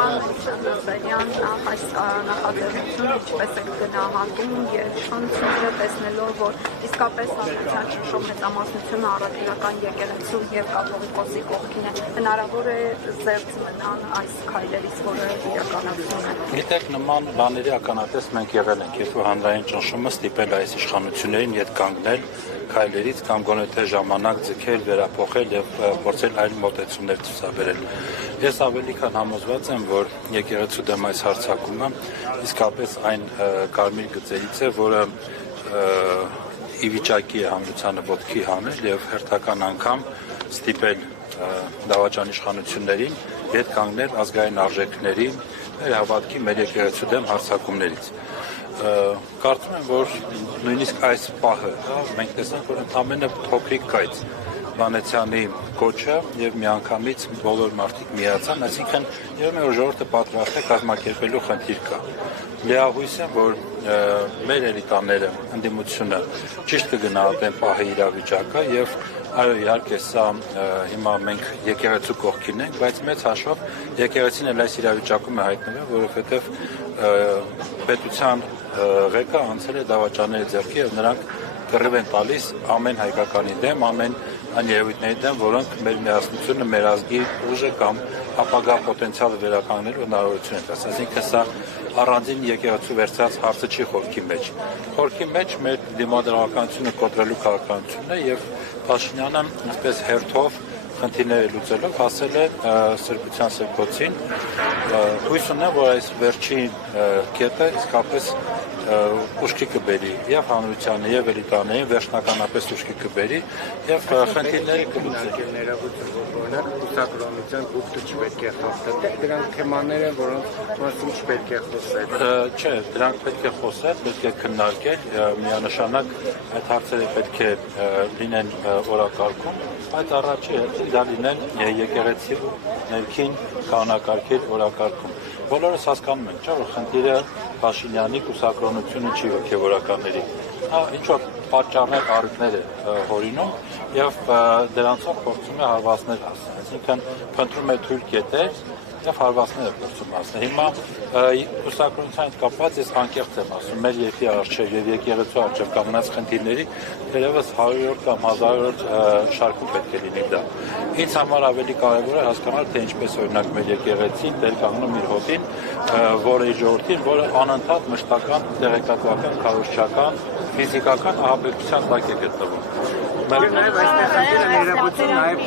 Պարոն Սարյան, այս նախաձեռնությունը ինչպես է գնահատում իշխանությունները տեսնելով, որ իսկապես հանրության ճնշող մեծամասնությունը առաքելական եկեղեցու եւ կաթողիկոսի կողքին է, հնարավոր է զերծ մնան այս քայլերից, որը իրականացնում են։ Գիտեք, նման բաների ականատես մենք եղել ենք, երբ որ հանրային ճնշումը ստիպել այս իշխանություններին ետ կանգնել քայլերից կամ գոնե թե ժամանակ ձգել, վերափոխել եւ փորձել այլ մոտեցումներ ցուցաբերել։ Ես ավելի քան համոզված եմ, որ եկեղեցու դեմ այս հարձակումը իսկապես այն կարմիր գծերից է, որը ի վիճակի է հանրությանը ոտքի հանել եւ հերթական անգամ ստիպել դավաճան իշխանություններին ետ կանգնել ազգային արժեքների, մեր հավատքի, մեր եկեղեցու դեմ հարձակումներից։ Կարծում եմ, որ նույնիսկ այս պահը մենք տեսանք, որ ընդամենը փոքրիկ կայծ Վանեցյանի կոչը եւ միանգամից բոլոր մարդիկ միացան, այսինքն երբ մեր ժողովուրդը պատրաստ է կազմակերպելու խնդիր կա։ Լիահույս եմ, որ մեր էլիտաները ընդդիմությունը ճիշտ կգնահատեն պահի իրավիճակը եւ այո, իհարկե սա հիմա մենք եկեղեցու կողքին ենք, բայց մեծ հաշվով եկեղեցին էլ այս իրավիճակում է հայտնվել, որովհետեւ պետության ղեկը անցել է դավաճանների ձեռքի եւ նրանք կռիվ են տալիս ամեն հայկականի դեմ, ամեն այն երևույթների դեմ, որոնք մեր միասնությունը, մեր ազգի ուժը կամ ապագա պոտենցիալը վերականգնելու հնարավորություն են տալիս։ Այսինքն սա առանձին եկեղեցու վերցած հարցը չի խորքի մեջ։ Խորքի մեջ մեր դիմադրականությունը կոտրելու քաղաքականությունն է եւ Փաշինյանը այսպես հերթով խնդիրները լուծելով հասել է սրբության սրբոցին։ Հույս ունեմ, որ այս վերջին կետը իսկապես ուշքի կբերի եւ հանրությանը եւ էլիտաներին վերջնականապես ուշքի կբերի եւ խնդիրները կլուծի։ Օրինակ կուսակրոնության կուպտը չպետք է խախտել, դրանք թեմաներ են, որոնց մասին չպետք է խոսել։ Չէ, դրանք պետք է խոսել, պետք է քննարկել, միանշանակ այդ հարցերը պետք է լինեն օրակարգում, բայց առաջի հերթին դա լինեն եկեղեցի ներքին կանոնակարգի օրակարգում։ Բոլորս հասկանում ենք, չէ՞, որ խնդիրը Փաշինյանի կուսակրոնությունը չի հոգևորականների։ Ինչ-որ պատճառներ, առիթներ է հորինում եւ դրանցով փորձում է հարվածներ հասնել։ Այսինքն փնտրում է թույլ կետեր եւ հարվածներ է փորձում հասնել։ Հիմա կուսակրոնության հետ կապված ես անկեղծ եմ ասում, մեր երկրի արժեվ եւ եկեղեցու արժեվ կանգնած խնդիրների դերևս 100-րդ կամ 1000-րդ շարքում պետք է լինի դա։ Ինձ համար ավելի կարևոր է հասկանալ, թե ինչպես օրինակ մեր եկեղեցին դեր կանգնում իր հոտին, որը իր ժողովրդին, որը անընդհատ մշտական, տեղեկատվական, քարոզչական, ֆիզիկական ահաբեկչության տակ է գտնվում։ Նաև այստեղ ներողություն նաև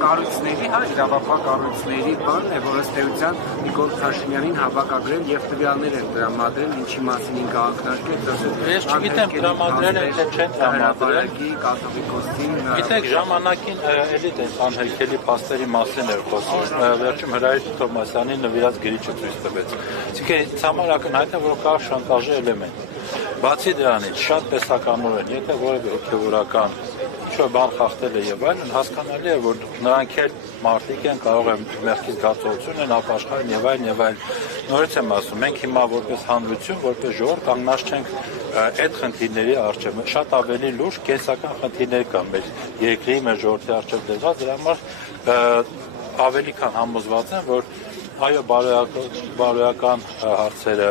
կառույցների, իրավապահ կառույցների բանն է, որ ըստ էության Նիկոլ Փաշինյանին հավաքագրել եւ տվյալներ են տրամադրել, ինչի մասին ինքը ակնարկել։ Ես չգիտեմ տրամադրել են թե չեն տրամադրել կաթողիկոսին։ Գիտեք, ժամանակին էլի դες անհերքելի փաստերի մասին էր խոսում, վերջում Հրայր Թոմասյանի նվիրած գրիչը ցույց տվեց։ Այսինքն համար ակնհայտ է, որ կա շանտաժի էլեմենտ։ Բացի դրանից շատ տեսականորեն, եթե որևէ հոգևորական ինչ-որ բան խախտել է եւ այլն, հասկանալի է, որ նրանք էլ մարդիկ են, կարող են մեղքի զգացողություն են, ապաշխարեն եւ այլն եւ այլն։ Նորից եմ ասում, մենք հիմա որպես հանրություն, որպես ժողովուրդ կանգնած չենք այդ խնդիրների առջեւ։ Շատ ավելի լուրջ կենսական խնդիրներ կան մեր երկրի, մեր ժողովրդի առջեւ դրված, դրա համար ավելի քան համոզված եմ, որ այո, բարոյական հարցերը,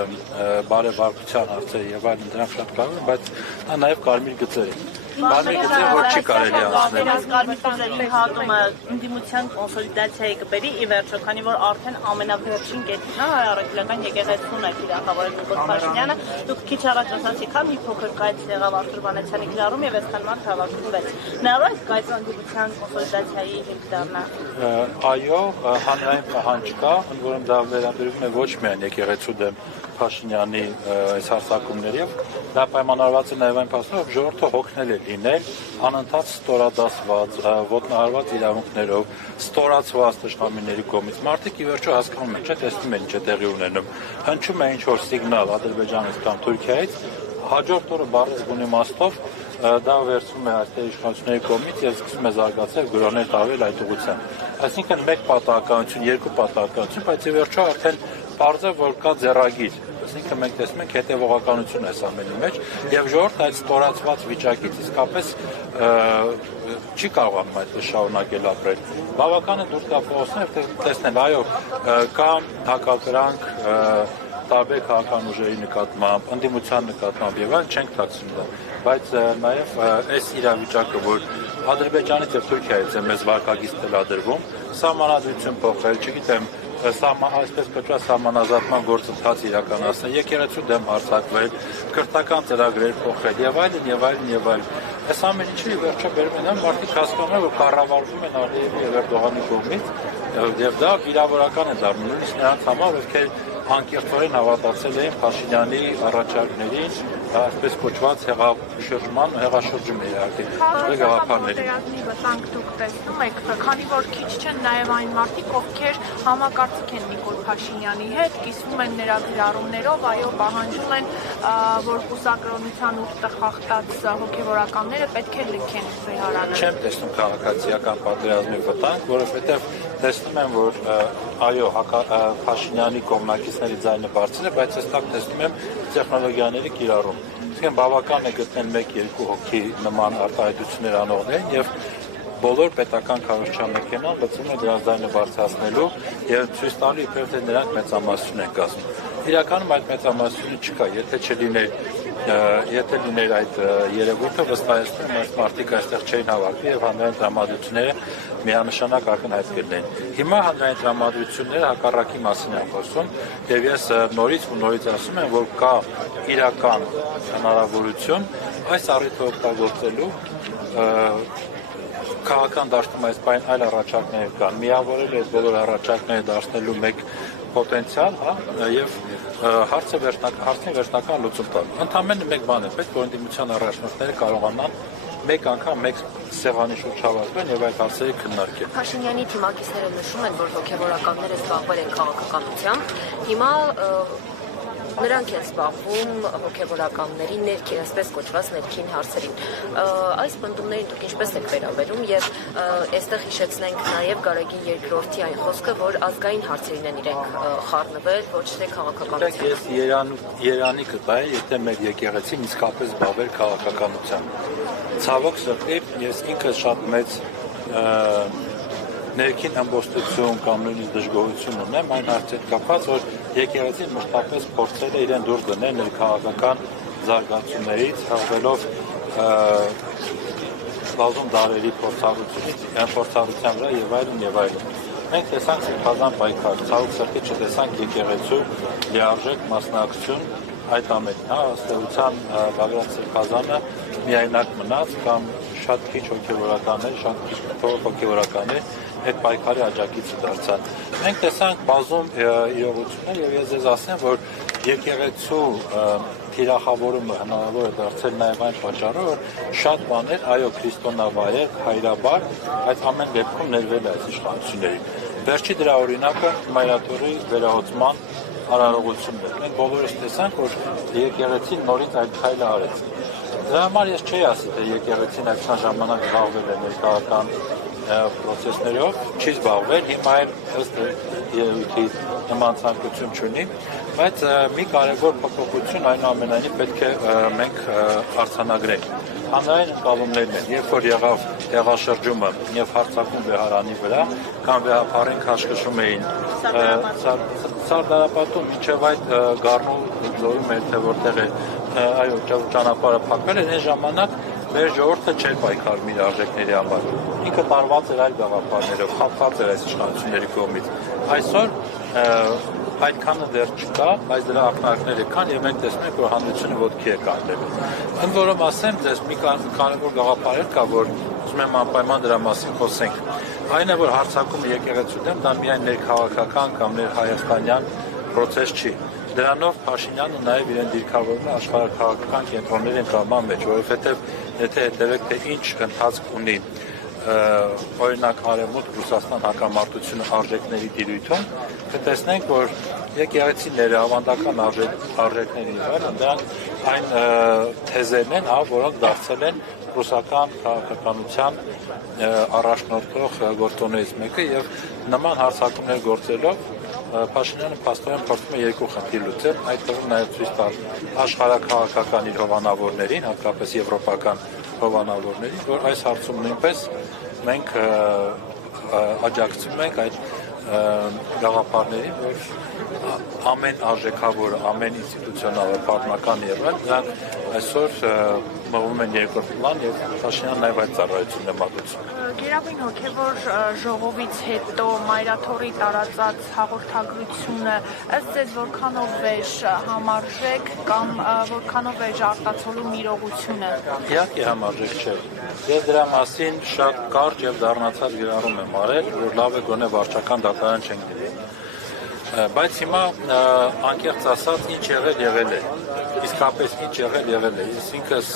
բարեվարկության հարցերը եւ այլն դրանք շատ կարևոր են, բայց դա նաեւ կարմիր գծեր են։ Կարմիր գծեր, որ չի կարելի անցնել։ Կարմիր գծերի հատումը ընդդիմության կոնսոլիդացիայի կբերի ի վերջո, քանի որ արդեն ամենավերջին կետն է առաքելական եկեղեցուն է գլխավորել Նիկոլ Փաշինյանը։ Դուք քիչ առաջ ասացիք, մի փոքր կայծ եղավ Արթուր Վանեցյանի գրառում եւ այսքան մարդ հավաքվեց։ Ներառ այս կայծ ընդդիմության կոնսոլիդացիայի հիմք դառնա։ Այո, հանրային պահանջ կա, որոնց դա վերաբերում է ոչ միայն եկեղեցու դեմ Փաշինյանի այս հարձակումներով, դա պայմանավորված է նաև այն փաստով, որ ժողովուրդը հոգնել է լինել անընդհատ ստորադասված, ոտնահարված իրավունքներով, ստորացված թշնամիների կողմից։ Մարդիկ ի վերջո հասկանում են, չէ՞, տեսնում են ինչ է տեղի ունենում։ Հնչում է ինչ-որ սիգնալ Ադրբեջանից կամ Թուրքիայից, հաջորդ օրը բառեզբուն իմաստով դա վերցվում է այստեղ իշխանությունների կողմից եւ սկսում է զարգացնել գրոներ տավել այդ ուղղությամբ։ Այսինքն մեկ պատահականություն, երկու պատահականություն, բայց ի վերջո արդեն պարզ է, որ կա ձեռագիր, ինքը մենք տեսնում ենք հետևողականություն այս ամենի մեջ եւ ժողովուրդը այդ ստորացված վիճակից իսկապես չի կարողանում այդպես շարունակել ապրել։ Բավական է դուրս գալ փողոցներ տեսնել, այո, կա հակակրանք տարբեր քաղաքական ուժերի նկատմամբ, ընդդիմության նկատմամբ եւ այլն չենք թաքցնում դա, բայց նաեւ այս իրավիճակը, որ Ադրբեջանից եւ Թուրքիայից է մեզ վարկագիծ տրամադրվում, սահմանադրություն փոխել, չգիտեմ, այսպես կոչված սահմանազատման գործընթաց իրականացնել, եկեղեցու դեմ հարձակվել, քրթական ծրագրեր փոխել եւ այլն եւ այլն եւ այլն։ Այս ամեն ինչը վերջը բերում են մարդիկ հասկանում են, որ կառավարվում են Ալիևի եւ Էրդողանի կողմից եւ դա վիրավորական է դառնում նույնիսկ նրանց համար, ովքեր անկեղծորեն հավատացել էին Փաշինյանի առաջարկներին, այսպես կոչված հեղաշրջում է իհարկե գաղափարների։ Պատերազմի վտանգ դուք տեսնում եք, քանի որ քիչ չեն նաև այն մարդիկ, ովքեր համակարծիք են Նիկոլ Փաշինյանի հետ, կիսվում են նրա գրառումներով, այո, պահանջում են, որ կուսակրոնության ուխտը խախտած հոգևորականները պետք է լքեն վեհարանը։ Չեմ տեսնում քաղաքացիական պատերազմի վտանգ, որովհետև տեսնում եմ, որ այո, Փաշինյանի կողմնակիցների ձայնը բարձր է, բայց ես տակ տեսնում եմ տեխնոլոգիաների կիրառում։ Իսկեն բավական է գտնել 1-2 հոգի նման արտահայտություններ անողներին եւ բոլոր պետական քարոզչամեքենան լծում է դրանց ձայնը բարձրացնելու եւ ցույց տալու իբր թե նրանք մեծամասնություն են կազմում։ Իրականում այդ մեծամասնությունը չկա, եթե լիներ այդ երևույթը, վստահեցնում եմ, այս մարդիկ այստեղ չէին հավաքվի եւ հանրային տրամադրությունները միանշանակ ակնհայտ կլինեն։ Հիմա հանրային տրամադրությունները հակառակի մասին են խոսում եւ ես նորից ասում եմ, որ կա իրական հնարավորություն այս առիթը օգտագործելու քաղաքական դաշտում այս բան այլ առաջարկներ կան, միավորել այդ բոլոր առաջարկները դարձնելու մեկ պոտենցիալ, եւ հարցի վերջնական լուծում տալ։ Ընդամենը մեկ բան է պետք, որ ընդդիմության առաջնորդները կարողանան մեկ անգամ մեկ սեղանի շուրջ հավաքվեն եւ այդ հարցերը քննարկեն։ Փաշինյանի թիմակիցները նշում են, որ հոգեվորականները զբաղվել են քաղաքականությամբ։ Հիմա նրանք են զբաղվում հոգեվորականների ներքին, այսպես կոչված ներքին հարցերին։ Այս պնդումներին դուք ինչպես եք վերաբերում եւ այստեղ հիշեցնենք նաեւ Գարեգին II-ի այն խոսքը, որ ազգային հարցերին են իրենք խառնվել, ոչ թե քաղաքականությամբ։ Ես Երանի կտայի, եթե մեր եկեղեցին իսկապես զբաղվեր քաղաքականությամբ։ Ցավոք սրտի ես ինքս շատ մեծ ներքին ամբողջություն կամ նույնիսկ դժգոհություն ունեմ այն հարցեր կապված, որ եկեղեցին մշտապես փորձել է իրեն դուրս դնել ներքաղաքական զարգացումներից, հավելով բազում դարերի փորձառության վրա եւ այլն։ Մենք տեսանք սրբազան պայքար, ցավոք սրտի չտեսանք եկեղեցու լիարժեք մասնակցություն այդ ամենին, ըստ էության Բագրատ Սրբազանը միայնակ մնաց կամ շատ քիչ հոգեվորականներ, շատ քիչ հոգեվորականներ այդ պայքարի աջակիցը դարձան։ Մենք տեսանք բազում իրողություններ եւ ես ձեզ ասեմ, որ եկեղեցու թիրախավորումը հնարավոր է դարձել նաեւ այն պատճառով, որ շատ բաներ, այո, քրիստոնավայր, հայրաբար, բայց ամեն դեպքում ներվել է այս իշխանություններին։ Վերջի դրա օրինակը Մայրաթորի վերահոսման արարողությունն է։ Մենք բոլորս տեսանք, որ եկեղեցին նորից այդ քայլը արեց։ Դրա համար ես չի ասի, թե եկեղեցին այդքան ժամանակ զբաղվել է ներքաղաքական պրոցեսներով, չի զբաղվել, հիմա էլ ըստ երևույթի նման ցանկություն չունի, բայց մի կարևոր փոփոխություն այնուամենայնիվ պետք է մենք արձանագրենք։ Հանրային ընկալումներն են, երբ որ եղավ հեղաշրջումը եւ հարձակում Վեհարանի վրա, կամ վեհապարին քաշքշում էին Սարդարապատում, մինչև այդ Գառնու ձորում էր, թե որտեղ է այո ճանապարհը փակվել էր, այն ժամանակ մեր ժողովուրդը չէր պայքարում իր արժեքների համար։ Ինքը տարված էր այլ գաղափարներով, խախտված էր այս իշխանությունների կողմից։ Այսօր այդքանը դեռ չկա, բայց դրա ակնարկները կան եւ մենք տեսնում ենք, որ հանրությունը ոտքի է կանգնել։ Ընդ որում ասեմ ձեզ, մի կարևոր գաղափար կա, որ ուզում եմ անպայման դրա մասին խոսենք։ Այն է, որ հարձակումը եկեղեցու դեմ դա միայն ներքաղաքական կամ ներհայաստանյան պրոցես չի։ Դրանով Փաշինյանը նաև իրեն դիրքավորում է աշխարհաքաղաքական կենտրոնների ընկալման մեջ, որովհետև եթե հետևեք, թե ինչ ընթացք ունի օրինակ Արևմուտք Ռուսաստան հակամարտությունը արժեքների դիրույթում, կտեսնենք, որ եկեղեցիները, ավանդական արժեքների դրանք այն թեզերն են, որոնք դարձել են ռուսական քաղաքականության առաջնորդող գործոններից մեկը եւ նման հարձակումներ գործելով Փաշինյանը փաստորեն փորձում է երկու խնդիր լուծել, այդ թվում նաև ցույց տալ աշխարհաքաղաքական իր հովանավորներին, հատկապես եվրոպական հովանավորներին, որ այս հարցում նույնպես մենք աջակցում ենք այդ գաղափարներին, որ ամեն արժեքավոր, ամեն ինստիտուցիոնալ պատմական եղել, նրանք այսօր մղում են երկրորդ պլան եւ Փաշինյանն նաև այդ ծառայությունն է մատուցում։ Գերագույն հոգևոր ժողովից հետո Մայրաթորի տարածած հաղորդագրությունը ըստ ձեզ որքանով է համարժեք կամ որքանով է արտացոլում իրողությունը։ Իհարկե համարժեք չէ։ Ես դրա մասին շատ կարճ եւ դառնացած գրառում եմ արել, որ լավ է գոնե վարչական դատարան չենք դիմի։ Բայց հիմա անկեղծ ասած ինչ եղել է, իսկապես ինչ եղել է, ինքս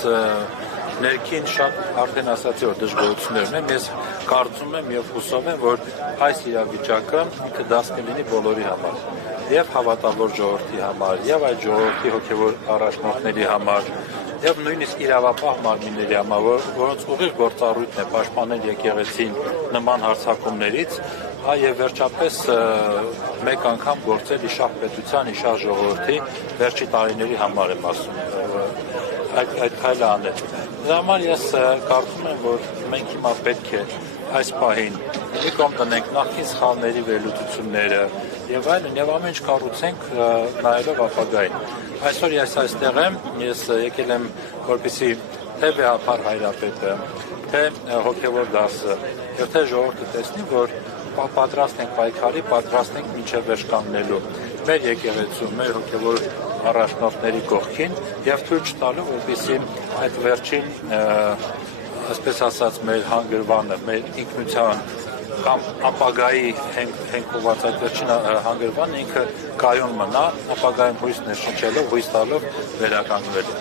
ներքին շատ արդեն ասացի որ դժգոհություններ ունեմ, ես կարծում եմ եւ հուսով եմ, որ այս իրավիճակը ինքը դաս կլինի բոլորի համար, եւ հավատավոր ժողովրդի համար, եւ այդ ժողովրդի հոգեվոր առաջնորդների համար, եւ նույնիսկ իրավապահ մարմինների համար, որոնց ուղիղ գործառույթն է պաշտպանել եկեղեցին նման հարձակումներից, եւ վերջապես մեկ անգամ գործել իշահ պետության, իշահ ժողովրդի վերջի տարիների համար եմ ասում, այդ քայլը անել։ Դրա համար ես կարծում եմ, որ մենք հիմա պետք է այս պահին մի կողմ տնենք նախկին սխալների վերլուծությունները եւ այլն եւ ամեն ինչ կառուցենք նայելով ապագային։ Այսօր ես այստեղ եմ, ես եկել եմ որպեսզի թե վեհապար հայրապետը, թե հոգևոր դասը եւ թե ժողովուրդը տեսնի, որ պատրաստ ենք պայքարի, պատրաստ ենք մինչև վերջ կանգնելու մեր եկեղեցու, մեր հոգևոր առաջնորդների կողքին եւ թույլ չտալու, որպեսզի այդ վերջին, այսպես ասած, մեր հանգրվանը, մեր ինքնության կամ ապագայի հենքված այդ վերջին հանգրվանը ինքը կայուն մնա, ապագայում հույս ներշնչելով, հույս տալով վերականգնվելու։